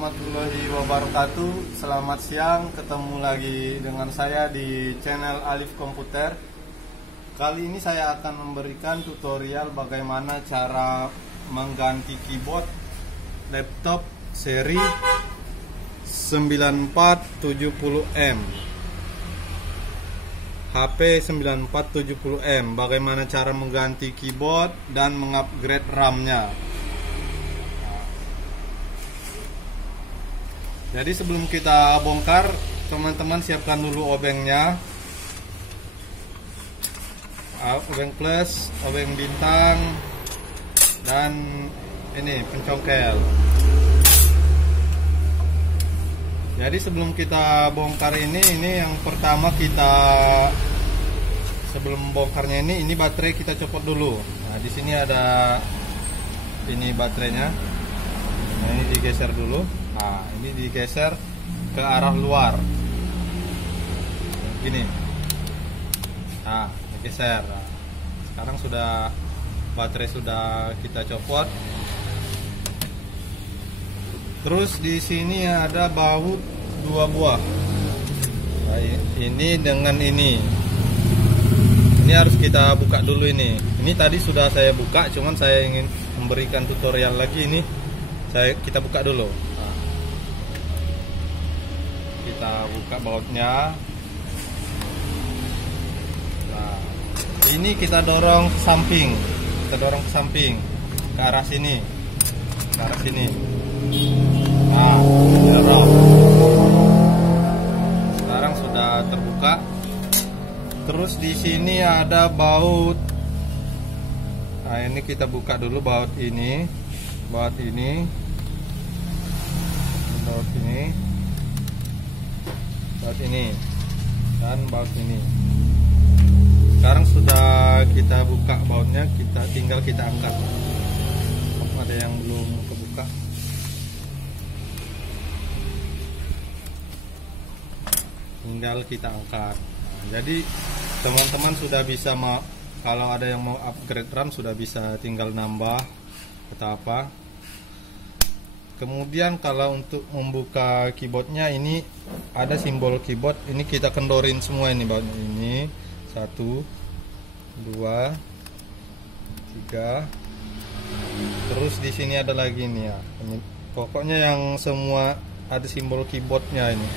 warahmatullahi wabarakatuh. Selamat siang, ketemu lagi dengan saya di channel Alif Komputer. Kali ini saya akan memberikan tutorial bagaimana cara mengganti keyboard laptop seri 9470M, HP 9470M. Bagaimana cara mengganti keyboard dan mengupgrade RAM-nya. Jadi sebelum kita bongkar, teman-teman siapkan dulu obengnya, obeng plus, obeng bintang, dan ini pencongkel. Jadi sebelum kita bongkar ini yang pertama sebelum bongkarnya ini baterai kita copot dulu. Nah, di sini ada ini baterainya. Nah, ini digeser dulu. Nah, ini digeser ke arah luar. Gini. Nah, digeser. Nah, sekarang baterai sudah kita copot. Terus di sini ada baut 2 buah. Nah, ini dengan ini. Ini harus kita buka dulu ini. Ini tadi sudah saya buka, cuman saya ingin memberikan tutorial lagi ini. Kita buka dulu. Nah, kita buka bautnya. Nah, ini kita dorong ke samping. Kita dorong ke samping, ke arah sini. Ke arah sini. Nah, dorong. Sekarang sudah terbuka. Terus di sini ada baut. Nah, ini kita buka dulu baut ini. Baut ini. Baut ini. Baut ini. Dan baut ini. Sekarang sudah kita buka bautnya, tinggal kita angkat. Ada yang belum kebuka. Tinggal kita angkat. Nah, jadi teman-teman sudah bisa, kalau ada yang mau upgrade RAM sudah bisa tinggal nambah atau apa. Kemudian kalau untuk membuka keyboardnya ini ada simbol keyboard. Ini kita kendorin semua ini bautnya ini. 1, 2, 3. Terus di sini ada lagi nih ya. Ini pokoknya yang semua ada simbol keyboardnya ini.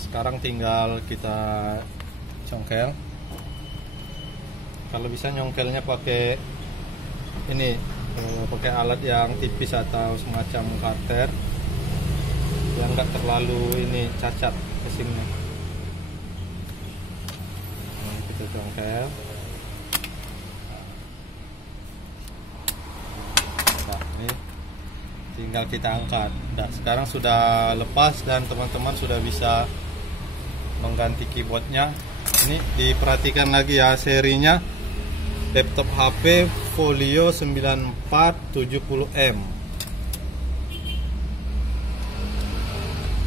Sekarang tinggal kita congkel. Kalau bisa nyongkelnya pakai ini, pakai alat yang tipis atau semacam cutter yang enggak terlalu ini cacat mesinnya. Kita congkel. Nah, ini tinggal kita angkat. Nah, sekarang sudah lepas dan teman-teman sudah bisa mengganti keyboardnya. Ini diperhatikan lagi ya, serinya laptop HP Folio 9470M.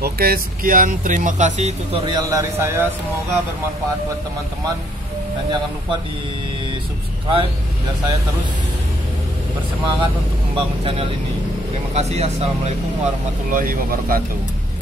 Oke, sekian, terima kasih tutorial dari saya. Semoga bermanfaat buat teman-teman, dan jangan lupa di subscribe biar saya terus bersemangat untuk membangun channel ini. Terima kasih. Assalamualaikum warahmatullahi wabarakatuh.